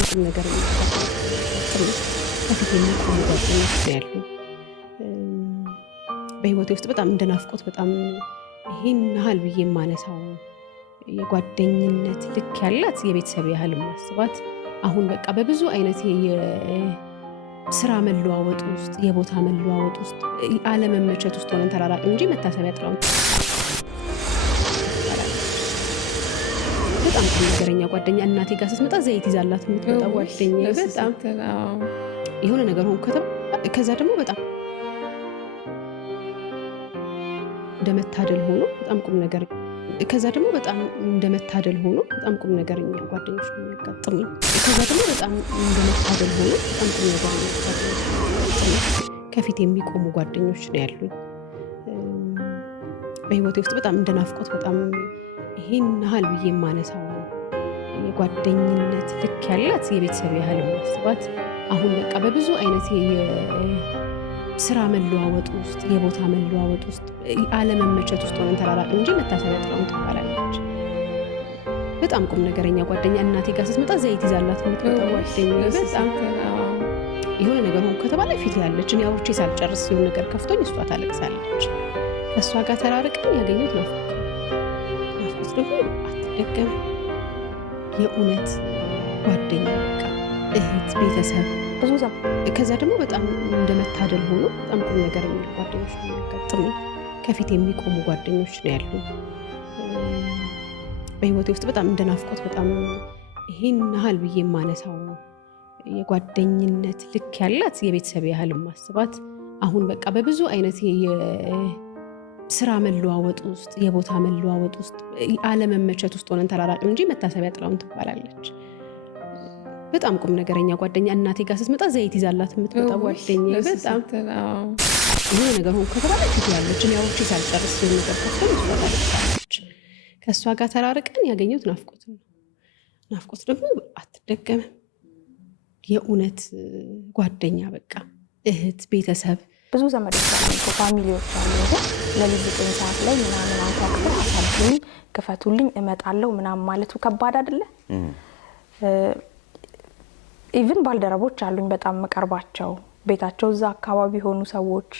በጣም ጥሩ ነገር ነው። ጥሩ ከፊት የሚቆሙ ጓደኞች ነው ያሉኝ። በህይወቴ ውስጥ በጣም እንደናፍቆት በጣም ይሄን ያህል ብዬ የማነሳው የጓደኝነት ልክ ያላት የቤተሰብ ያህል ማስባት አሁን በቃ በብዙ አይነት የስራ መለዋወጥ ውስጥ የቦታ መለዋወጥ ውስጥ አለመመቸት ውስጥ ሆነን ተራራቅ እንጂ መታሰቢያ ጥላውን በጣም ነገረኛ ጓደኛ እናቴ ጋር ስትመጣ ዘይት ይዛላት የምትመጣ ጓደኛ በጣም የሆነ ነገር ሆኖ ከዛ ደግሞ በጣም እንደመታደል ሆኖ በጣም ቁም ነገር ከዛ ደግሞ በጣም እንደመታደል ሆኖ በጣም ቁም ነገርኛ ጓደኞች ነው የሚያጋጥሙኝ። ከዛ ደግሞ በጣም እንደመታደል ሆኖ በጣም ቁም ነገርኛ ጓደኞች ነው የሚያጋጥሙኝ። ከፊት የሚቆሙ ጓደኞች ነው ያሉኝ። በህይወቴ ውስጥ በጣም እንደናፍቆት በጣም ይሄን ያህል ብዬ የማነሳው የጓደኝነት ልክ ያላት የቤተሰብ ያህል ማስባት አሁን በቃ በብዙ አይነት ስራ መለዋወጥ ውስጥ የቦታ መለዋወጥ ውስጥ አለመመቸት ውስጥ ሆነን ተራራቅ እንጂ መታሰቢያ ጥላውን ትባላለች። በጣም ቁም ነገረኛ ጓደኛ እናቴ ጋር ስትመጣ ዘይት ይዛላት የምትመጣ ጓደኛ በጣም የሆነ ነገር ሆኖ ከተባለ ፊት ያለች እኔ አውርቼ ሳልጨርስ የሆነ ነገር ከፍቶኝ እሷ ታለቅሳለች። ከእሷ ጋር ተራርቀን ያገኘሁት ናፍቆት ደግሞ አትደገም። የእውነት ጓደኛ በቃ እህት ቤተሰብ ብዙ ከዛ ደግሞ በጣም እንደመታደል ሆኖ በጣም ቁም ነገር የሚል ጓደኞች ነው የሚያጋጥሙኝ። ከፊት የሚቆሙ ጓደኞች ነው ያሉኝ። በህይወቴ ውስጥ በጣም እንደናፍቆት በጣም ይሄን ያህል ብዬ የማነሳው የጓደኝነት ልክ ያላት የቤተሰብ ያህል ማስባት አሁን በቃ በብዙ አይነት የስራ መለዋወጥ ውስጥ የቦታ መለዋወጥ ውስጥ አለመመቸት ውስጥ ሆነን ተራራቅ እንጂ መታሰቢያ ጥላውን ትባላለች። በጣም ቁም ነገረኛ ጓደኛ እናቴ ጋር ስትመጣ ዘይት ይዛላት የምትመጣ ጓደኛ በጣም የሆነ ነገር ሆኖ ከተባለ ፊት ያለች እኔ አውርቼ ሳልጨርስ የሆነ ነገር ከፍቶኝ እሷ ታለቅሳለች። ከእሷ ጋር ተራርቀን ያገኘሁት ናፍቆት ነው። ናፍቆት ደግሞ አትደገምም። የእውነት ጓደኛ በቃ እህት ቤተሰብ ብዙ ዘመዶች አሉ፣ ፋሚሊዎች አሉ። ግን ለልጅ 9 ሰዓት ላይ ምናምን አንኳኩተው አሳልፉልኝ ክፈቱልኝ እመጣለሁ ምናምን ማለቱ ከባድ አይደለ? ኢቭን ባልደረቦች አሉኝ በጣም መቀርባቸው ቤታቸው እዛ አካባቢ ሆኑ ሰዎች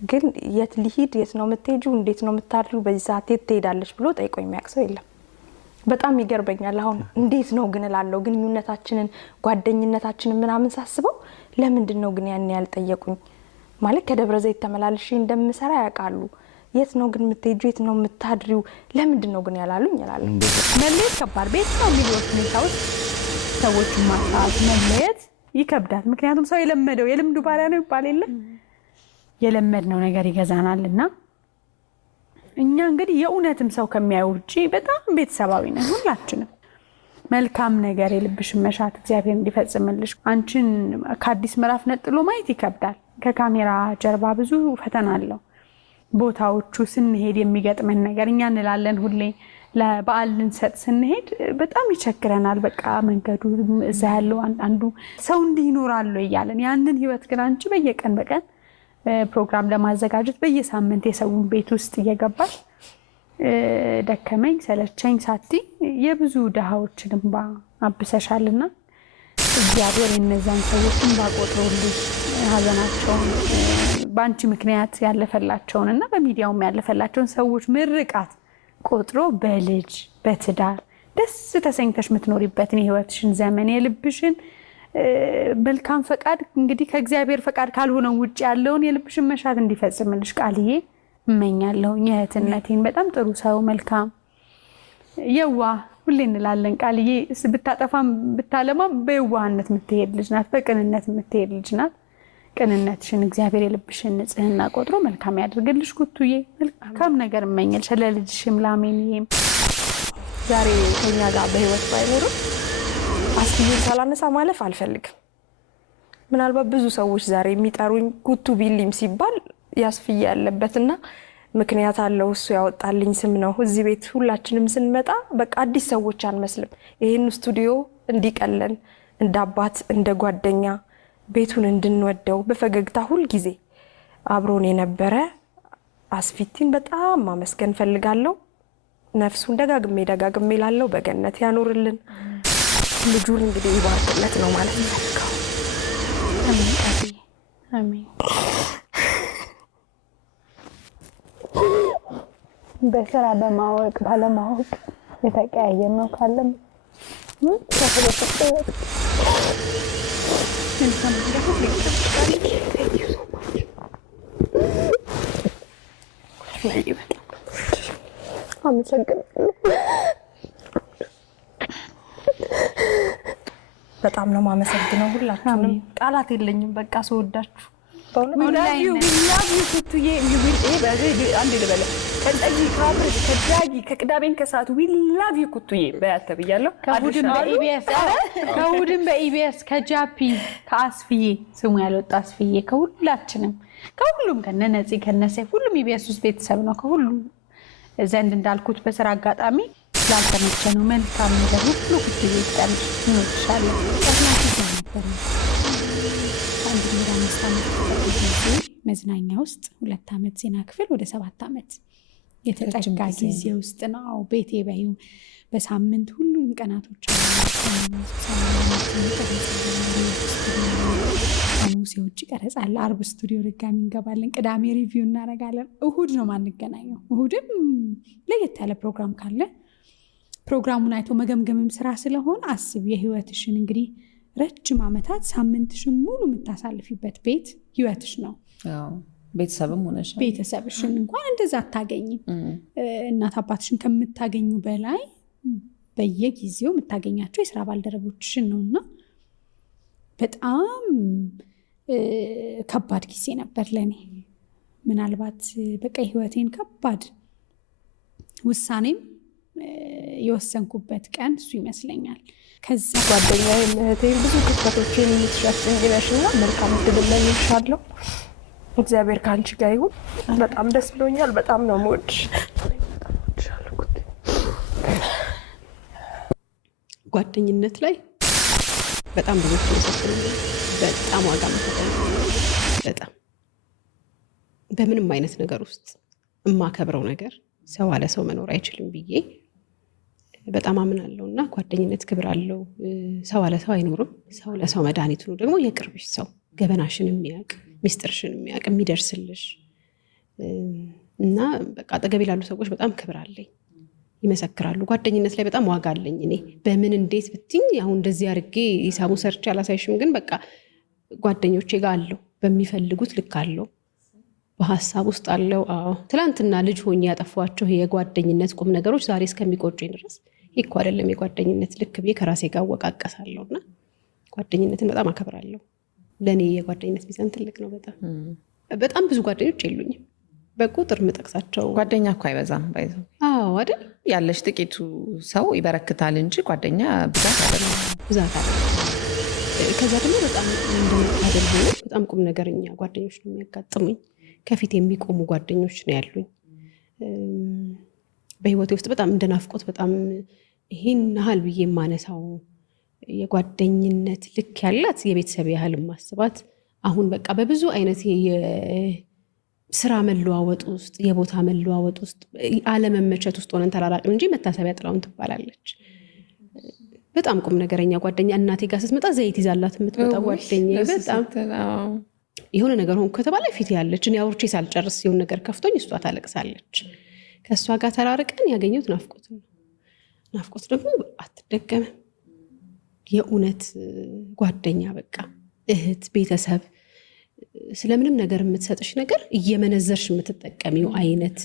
ግን የት ሊሂድ የት ነው የምትሄጂው እንዴት ነው የምታድሪው በዚህ ሰዓት የት ትሄዳለች ብሎ ጠይቆኝ የሚያውቅ ሰው የለም። በጣም ይገርመኛል። አሁን እንዴት ነው ግን እላለሁ ግንኙነታችንን ጓደኝነታችንን ምናምን ሳስበው ለምንድን ነው ግን ያን ያልጠየቁኝ? ማለት ከደብረ ዘይት ተመላልሼ እንደምሰራ ያውቃሉ። የት ነው ግን የምትሄጂው የት ነው የምታድሪው ለምንድን ነው ግን ያላሉኝ እላለሁ። መለየት ከባድ ቤት ነው የሚሉት ሁኔታዎች ሰዎች ማጣት መለየት ይከብዳል። ምክንያቱም ሰው የለመደው የልምዱ ባሪያ ነው ይባል የለ የለመድነው ነገር ይገዛናልና እኛ እንግዲህ የእውነትም ሰው ከሚያዩ ውጪ በጣም ቤተሰባዊ ነን ሁላችንም። መልካም ነገር የልብሽን መሻት እግዚአብሔር እንዲፈጽምልሽ አንቺን ከአዲስ ምዕራፍ ነጥሎ ማየት ይከብዳል። ከካሜራ ጀርባ ብዙ ፈተና አለው። ቦታዎቹ ስንሄድ የሚገጥመን ነገር እኛ እንላለን ሁሌ ለበዓል ልንሰጥ ስንሄድ በጣም ይቸግረናል። በቃ መንገዱ እዛ ያለው አንዱ ሰው እንዲህ ይኖራል እያለን ያንን ህይወት ግን አንቺ በየቀን በቀን ፕሮግራም ለማዘጋጀት በየሳምንት የሰውን ቤት ውስጥ እየገባሽ ደከመኝ ሰለቸኝ ሳቲ የብዙ ድሃዎችን እንባ አብሰሻልና እግዚአብሔር እነዛን ሰዎችን ባቆጥሮልሽ ሀዘናቸውን በአንቺ ምክንያት ያለፈላቸውንና በሚዲያውም ያለፈላቸውን ሰዎች ምርቃት ቆጥሮ በልጅ በትዳር ደስ ተሰኝተሽ ምትኖሪበትን የህይወትሽን ዘመን የልብሽን መልካም ፈቃድ እንግዲህ ከእግዚአብሔር ፈቃድ ካልሆነ ውጪ ያለውን የልብሽን መሻት እንዲፈጽምልሽ ቃልዬ እመኛለሁ። የእህትነቴን በጣም ጥሩ ሰው መልካም የዋ ሁሌ እንላለን ቃልዬ ብታጠፋም ብታለማም በየዋህነት የምትሄድ ልጅ ናት፣ በቅንነት የምትሄድ ልጅ ናት። ቅንነትሽን እግዚአብሔር የልብሽን ንጽህና ቆጥሮ መልካም ያድርግልሽ። ኩቱዬ መልካም ነገር እመኝልሽ ለልጅሽም ላሜንዬም። ዛሬ ከኛ ጋር በህይወት ባይኖርም አስፊዬን ሳላነሳ ማለፍ አልፈልግም። ምናልባት ብዙ ሰዎች ዛሬ የሚጠሩኝ ኩቱ ቢሊም ሲባል ያስፊዬ ያለበትና ምክንያት አለው። እሱ ያወጣልኝ ስም ነው። እዚህ ቤት ሁላችንም ስንመጣ በቃ አዲስ ሰዎች አንመስልም። ይሄን ስቱዲዮ እንዲቀለን እንደ አባት እንደ ጓደኛ ቤቱን እንድንወደው በፈገግታ ሁሉ ጊዜ አብሮን የነበረ አስፊቲን በጣም ማመስገን ፈልጋለሁ። ነፍሱን ደጋግሜ ላለው በገነት ያኖርልን። ልጁን እንግዲህ ይባርክለት ነው ማለት ነው። አሜን አሜን። በስራ በማወቅ ባለማወቅ የተቀያየም ነው ካለም በጣም ነው ማመሰግነው ሁላችሁንም። ቃላት የለኝም በቃ ስወዳችሁ ከቅዳሜን ከሰዓቱ we love you ኩቱዬ በያተ ብያለሁ። ከእሑድም በኢቢኤስ ከጃፒ ከአስፍዬ ስሙ ያልወጣ አስፍዬ ከሁላችንም ከሁሉም ከነነፂ ከነሰይፍ ሁሉም ኢቢኤስ ውስጥ ቤተሰብ ነው። ከሁሉም ዘንድ እንዳልኩት በስራ አጋጣሚ ስላልተመቸ ነው። መልካም ነገር ሁሉ ኩቱዬ ይጠምሽ እንወድሻለን። መዝናኛ ውስጥ 2 ዓመት ዜና ክፍል ወደ 7 ዓመት የተጠጋ ጊዜ ውስጥ ነው። ቤቴ በዩ በሳምንት ሁሉንም ቀናቶች ሐሙስ የውጭ ቀረጻለ፣ አርብ ስቱዲዮ ድጋሚ እንገባለን፣ ቅዳሜ ሪቪው እናደርጋለን። እሁድ ነው ማንገናኘው። እሁድም ለየት ያለ ፕሮግራም ካለ ፕሮግራሙን አይቶ መገምገምም ስራ ስለሆነ አስብ የህይወትሽን እንግዲህ ረጅም ዓመታት ሳምንትሽን ሙሉ የምታሳልፊበት ቤት ህይወትሽ ነው። ቤተሰብም ሆነሽ ቤተሰብሽን እንኳን እንደዛ አታገኝም። እናት አባትሽን ከምታገኙ በላይ በየጊዜው የምታገኛቸው የስራ ባልደረቦችሽን ነውና በጣም ከባድ ጊዜ ነበር ለኔ። ምናልባት በቃ ህይወቴን ከባድ ውሳኔም የወሰንኩበት ቀን እሱ ይመስለኛል። ከዛ ጓደኛዬ እህቴን ብዙ ክፍተቶችን የምትሸፍኝነሽና መልካም እድል እመኝልሻለሁ። እግዚአብሔር ከአንቺ ጋር ይሁን። በጣም ደስ ብሎኛል። በጣም ነው የምወድሽ። ጓደኝነት ላይ በጣም ብዙ ተመሰክረኛል። በጣም ዋጋ መሰጠኝ። በጣም በምንም አይነት ነገር ውስጥ የማከብረው ነገር ሰው አለ ሰው መኖር አይችልም ብዬ በጣም አምናለሁና ጓደኝነት ክብር አለው። ሰው አለ ሰው አይኖርም። ሰው ለሰው መድኃኒቱ ነው። ደግሞ የቅርብሽ ሰው ገበናሽን የሚያውቅ ሚስጥርሽን የሚያውቅ የሚደርስልሽ እና በቃ አጠገቤ ላሉ ሰዎች በጣም ክብር አለኝ፣ ይመሰክራሉ። ጓደኝነት ላይ በጣም ዋጋ አለኝ። እኔ በምን እንዴት ብትኝ አሁን እንደዚህ አድርጌ ሂሳቡ ሰርቼ አላሳይሽም፣ ግን በቃ ጓደኞቼ ጋር አለው፣ በሚፈልጉት ልክ አለው፣ በሀሳብ ውስጥ አለው። ትላንትና ልጅ ሆኜ ያጠፏቸው የጓደኝነት ቁም ነገሮች ዛሬ እስከሚቆጩኝ ድረስ ይኮ አይደለም የጓደኝነት ልክ ብዬ ከራሴ ጋር ወቃቀሳለሁ እና ጓደኝነትን በጣም አከብራለሁ። ለእኔ የጓደኝነት ሚዛን ትልቅ ነው። በጣም ብዙ ጓደኞች የሉኝም፣ በቁጥር ምጠቅሳቸው። ጓደኛ እኮ አይበዛም ባይዘው። አይደል ያለሽ ጥቂቱ ሰው ይበረክታል እንጂ ጓደኛ ብዛት አይደለም። ከዛ ደግሞ በጣም እንደመታደል ሆኖ በጣም ቁም ነገረኛ ጓደኞች ነው የሚያጋጥሙኝ። ከፊት የሚቆሙ ጓደኞች ነው ያሉኝ በህይወቴ ውስጥ። በጣም እንደናፍቆት በጣም ይሄን ያህል ብዬ የማነሳው የጓደኝነት ልክ ያላት የቤተሰብ ያህል ማስባት አሁን በቃ በብዙ አይነት የስራ መለዋወጥ ውስጥ የቦታ መለዋወጥ ውስጥ አለመመቸት ውስጥ ሆነን ተራራቅን እንጂ መታሰቢያ ጥላውን ትባላለች። በጣም ቁም ነገረኛ ጓደኛ። እናቴ ጋር ስትመጣ ዘይት ይዛላት የምትመጣ ጓደኛ። በጣም የሆነ ነገር ሆንኩ ከተባለ ፊት ያለች። እኔ አውርቼ ሳልጨርስ የሆነ ነገር ከፍቶኝ እሷ ታለቅሳለች። ከእሷ ጋር ተራርቀን ያገኘሁት ናፍቆት ነው። ናፍቆት ደግሞ አትደገምም። የእውነት ጓደኛ በቃ እህት፣ ቤተሰብ ስለምንም ነገር የምትሰጥሽ ነገር እየመነዘርሽ የምትጠቀሚው አይነት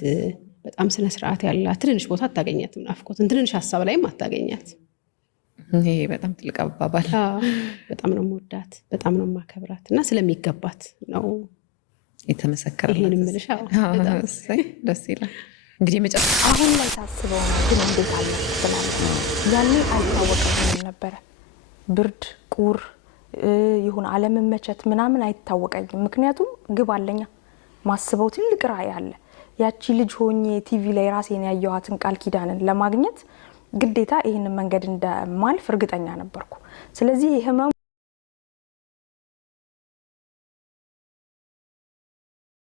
በጣም ስነስርዓት ያላት ትንንሽ ቦታ አታገኛትም። ናፍቆትን ትንንሽ ሀሳብ ላይም አታገኛት። ይሄ በጣም ትልቅ አባባል። በጣም ነው የምወዳት፣ በጣም ነው የማከብራት እና ስለሚገባት ነው የተመሰከረላት። ይሄን የምልሽ ደስ ይላል። እንግዲህ መጨረሻ አሁን ላይ ታስበው ነው ግን እንዴት አለ ትላለህ። ያኔ አይታወቀኝም ነበረ ብርድ፣ ቁር ይሁን አለመመቸት ምናምን አይታወቀኝም። ምክንያቱም ግብ አለኛ፣ ማስበው ትልቅ ራዕይ አለ። ያቺ ልጅ ሆኜ ቲቪ ላይ ራሴን ያየኋትን ቃል ኪዳንን ለማግኘት ግዴታ ይህንን መንገድ እንደማልፍ እርግጠኛ ነበርኩ። ስለዚህ የህመሙ